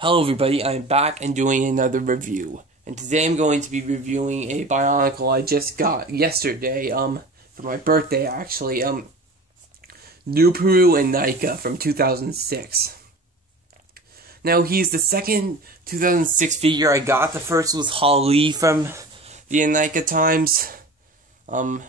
Hello everybody, I'm back and doing another review. And today I'm going to be reviewing a Bionicle I just got yesterday, for my birthday actually, Nuparu and Inika from 2006. Now he's the second 2006 figure I got. The first was Holly from the Inika times.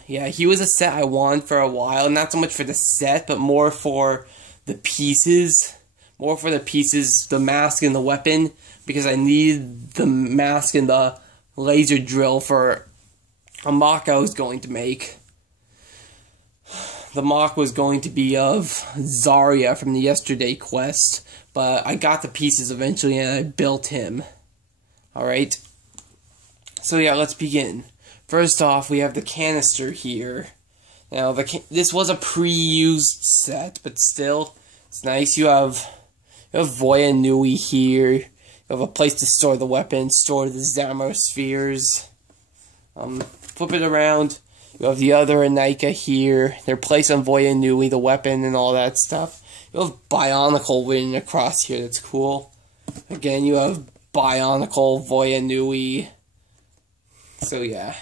Yeah, he was a set I wanted for a while, not so much for the set, but more for the pieces. More for the pieces, the mask and the weapon, because I needed the mask and the laser drill for a mock I was going to make. The mock was going to be of Zarya from the Yesterday quest, but I got the pieces eventually and I built him. Alright, so yeah, let's begin. First off, we have the canister here. Now, this was a pre-used set, but still, it's nice. You have Voya Nui here. You have a place to store the weapon, store the Zamor spheres. Flip it around. You have the other Inika here. Their place on Voya Nui, the weapon and all that stuff. You have Bionicle written across here. That's cool. Again, you have Bionicle, Voya Nui. So yeah.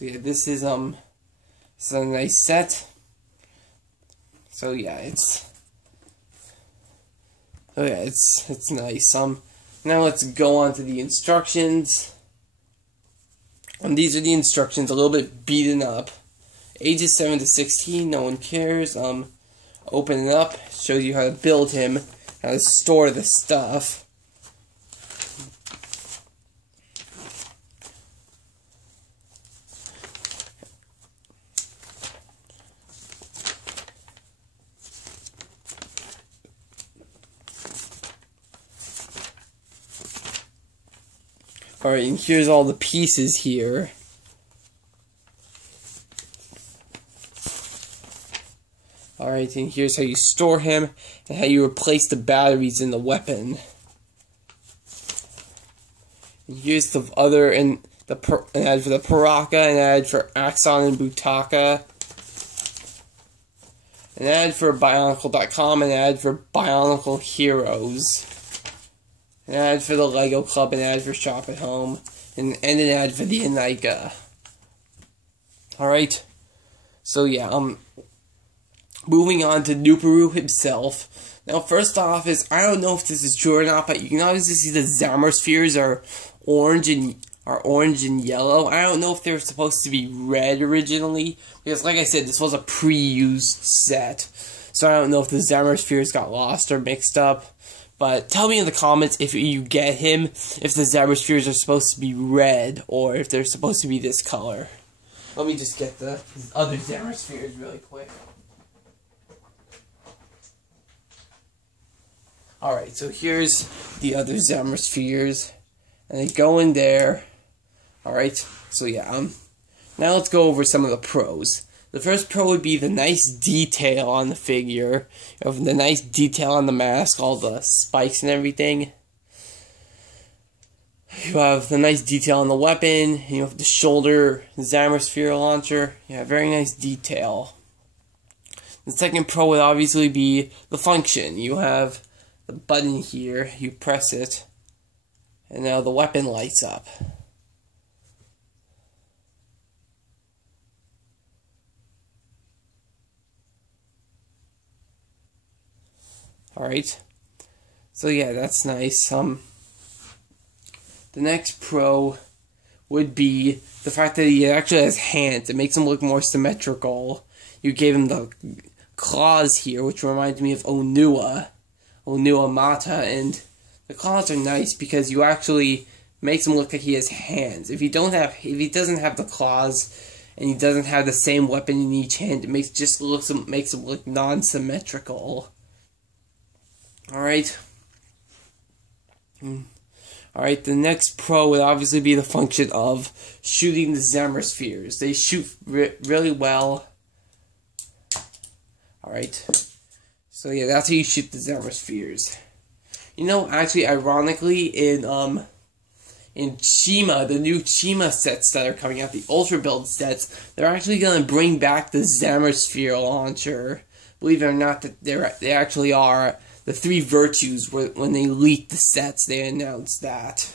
This is a nice set. So yeah, it's nice. Now let's go on to the instructions. These are the instructions, a little bit beaten up. Ages 7 to 16, no one cares. Open it up, shows you how to build him, how to store the stuff. Alright, and here's all the pieces here. Alright, and here's how you store him, and how you replace the batteries in the weapon. And here's the other, and ad for the Paraka, and ad for Axon and Butaka. An ad for Bionicle.com, and an ad for Bionicle Heroes. An ad for the Lego Club, an ad for Shop at Home, and an ad for the Inika. Alright, so yeah, moving on to Nuparu himself. Now, first off I don't know if this is true or not, but you can obviously see the Zamor spheres are orange and yellow. I don't know if they're supposed to be red originally, because like I said, this was a pre-used set. So I don't know if the Zamor spheres got lost or mixed up. But tell me in the comments if you get him, if the Zamor spheres are supposed to be red, or if they're supposed to be this color. Let me just get the other Zamor spheres really quick. Alright, so here's the other Zamor spheres, and they go in there. Alright, so yeah, now let's go over some of the pros. The first pro would be the nice detail on the figure. You have the nice detail on the mask, all the spikes and everything. You have the nice detail on the weapon. You have the shoulder Zamor sphere launcher. Yeah, very nice detail. The second pro would obviously be the function. You have the button here. You press it, and now the weapon lights up. Alright, so yeah, that's nice. The next pro would be the fact that he actually has hands. It makes him look more symmetrical. You gave him the claws here, which reminds me of Onua Mata, and the claws are nice because you actually makes him look like he has hands. If he doesn't have the claws and he doesn't have the same weapon in each hand, it makes him look non-symmetrical. Alright. Alright, the next pro would obviously be the function of shooting the Zamor spheres. They shoot really well. Alright. So yeah, that's how you shoot the Zamor spheres. You know, actually, ironically, in Chima, the new Chima sets that are coming out, the Ultra Build sets, they're actually going to bring back the Zamasphere launcher. Believe it or not, that they actually are. The 3 virtues, when they leaked the sets, they announced that.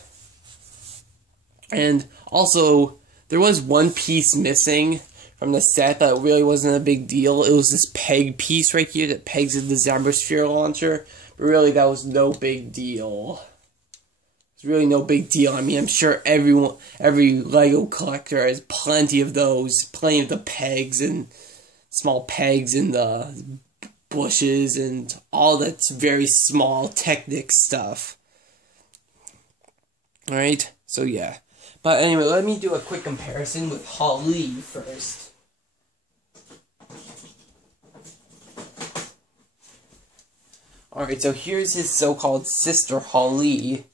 And also, there was one piece missing from the set, but it really wasn't a big deal. It was this peg piece right here that pegs in the Zamasphere launcher. But really, that was no big deal. It's really no big deal. I mean, I'm sure every LEGO collector has plenty of those. Plenty of the pegs and small pegs and the bushes and all that's very small Technic stuff. Alright, so yeah. But anyway, let me do a quick comparison with Holly first. Alright, so here's his so-called sister Holly.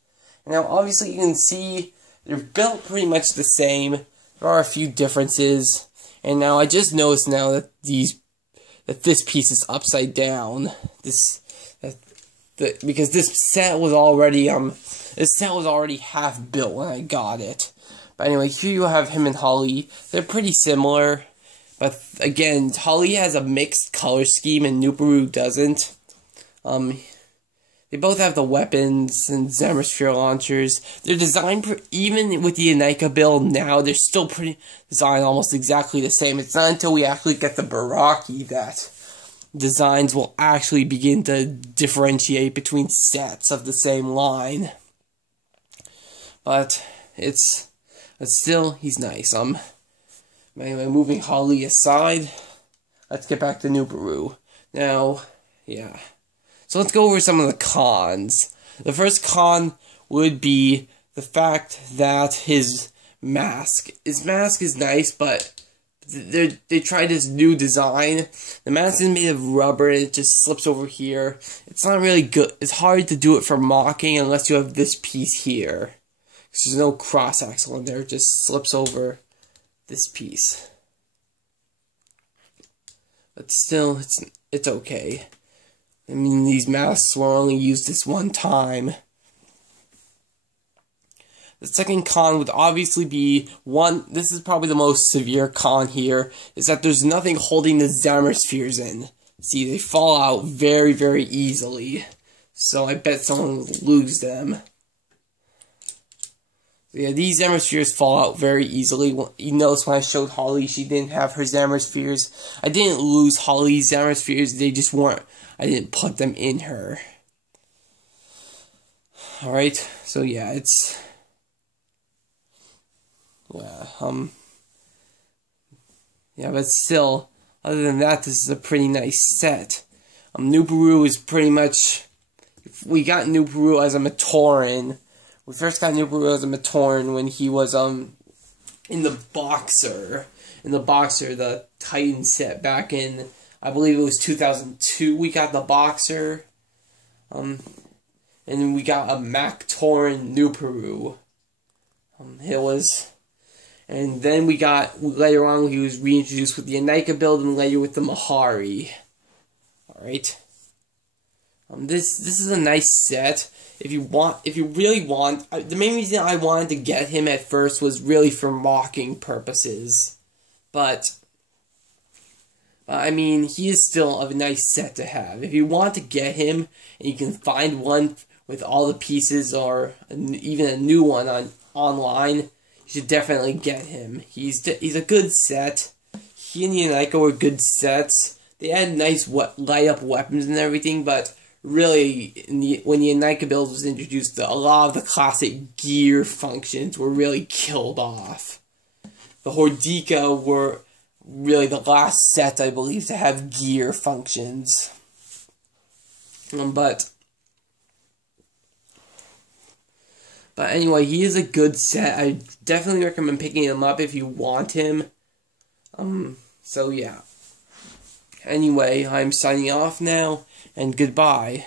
Now, obviously, you can see they're built pretty much the same. There are a few differences. And now, I just noticed now that this piece is upside down. Because this set was already half built when I got it. But anyway, here you have him and Holly. They're pretty similar. But again, Holly has a mixed color scheme and Nuparu doesn't. They both have the weapons and Zamasphere launchers. They're designed, even with the Inika build now, they're still pretty designed almost exactly the same. It's not until we actually get the Baraki that designs will actually begin to differentiate between sets of the same line. But still, he's nice. Anyway, moving Holly aside, let's get back to Nuparu. Now, yeah. So let's go over some of the cons. The first con would be the fact that his mask is nice, but they tried this new design. The mask is made of rubber and it just slips over here. It's not really good. It's hard to do it for mocking unless you have this piece here. Because there's no cross axle in there. It just slips over this piece. But still, it's okay. I mean, these masks were only used this one time. The second con would obviously be, this is probably the most severe con here, is that there's nothing holding the Zamaspheres in. See, they fall out very, very easily. So I bet someone will lose them. So yeah, these Zamaspheres fall out very easily. You notice when I showed Holly, she didn't have her Zamaspheres. I didn't lose Holly's Zamaspheres, they just weren't. I didn't put them in her. Alright, so yeah, yeah, but still, other than that, this is a pretty nice set. Nuparu is pretty much, we got Nuparu as a Matoran. We first got Nuparu as a Matoran when he was, in the Boxer, the Titan set back in, I believe it was 2002, we got the Boxer, and then we got a Mactoran Nuparu. And then we got, later on, he was reintroduced with the Inika build, and later with the Mahari. Alright. This is a nice set. If you really want, the main reason I wanted to get him at first was really for mocking purposes. But I mean, he is still a nice set to have. If you want to get him, and you can find one with all the pieces, or even a new one online, you should definitely get him. He's a good set. He and the Inika were good sets. They had nice light up weapons and everything, but really, when the Inika build was introduced, a lot of the classic gear functions were really killed off. The Hordika were really the last set, I believe, to have gear functions. But anyway, he is a good set. I definitely recommend picking him up if you want him. So yeah. Anyway, I'm signing off now, and goodbye.